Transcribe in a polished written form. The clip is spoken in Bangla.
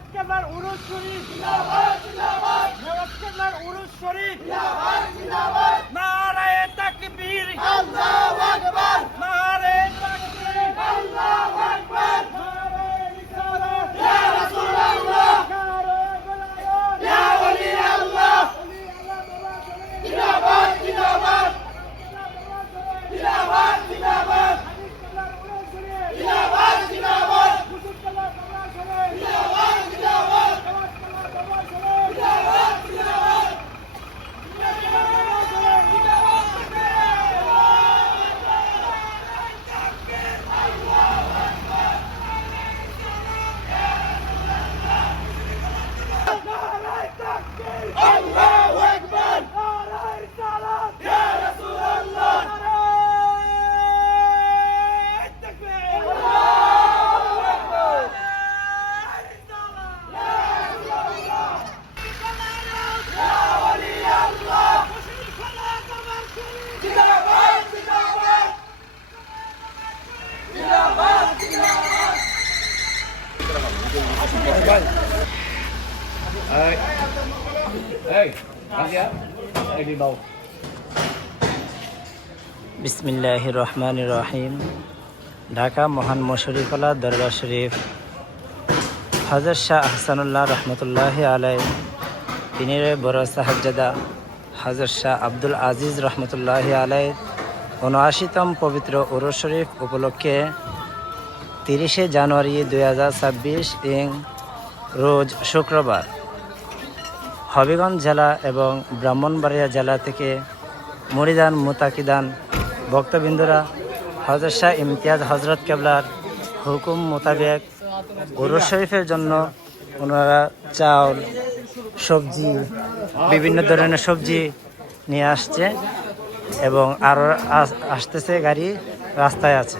মুর্শিদ কেবলার উরুস শরীফ জিন্দাবাদ জিন্দাবাদ নওয়াজ কেবলার উরুস শরীফ জিন্দাবাদ জিন্দাবাদ নারায়ে তাকবীর আল্লাহু আকবার নারায়ে তাকবীর আল্লাহু আকবার নারায়ে রিসালাত ইয়া রাসূলুল্লাহ নারায়ে বালায়াত ইয়া ওলি আল্লাহ জিন্দাবাদ জিন্দাবাদ জিন্দাবাদ জিন্দাবাদ জিন্দাবাদ জিন্দাবাদ মুর্শিদ কেবলার বাংলা শরীফ জিন্দাবাদ জিন্দাবাদ নওয়াজ কেবলার বাংলা শরীফ জিন্দাবাদ জিন্দাবাদ আল্লাহু আকবার নারায়ে রিসালাত ইয়া রাসূলুল্লাহ নারায়ে তাকবীর আল্লাহু আকবার নারায়ে রিসালাত ইয়া রাসূলুল্লাহ ইয়া ওলি আল্লাহ মুর্শিদ কেবলা কবর শরীফ জিন্দাবাদ জিন্দাবাদ জিন্দাবাদ জিন্দাবাদ বিসমিল্লাহির রহমানির রহিম। ঢাকা মহান মশরিফুল্লাহ দরবার শরীফ হযরত শাহ আহসানুল্লাহ রহমতুল্লাহ আলাই পীরের বড় সাহেবজাদা হযরত শাহ আব্দুল আজিজ রহমতুল্লাহ আলাই ৭৯তম পবিত্র উরুস শরীফ উপলক্ষে ৩০শে জানুয়ারি ২০২৬ রোজ শুক্রবার হবিগঞ্জ জেলা এবং ব্রাহ্মণবাড়িয়া জেলা থেকে মুরিদান মুতাকিদান ভক্তবৃন্দরা হযরত শাহ ইমতিয়াজ হজরত কেবলার হুকুম মোতাবেক উরুস শরীফের জন্য ওনারা চাউল সবজি বিভিন্ন ধরনের সবজি নিয়ে আসছে এবং আরও আসতেছে গাড়ি রাস্তায় আছে।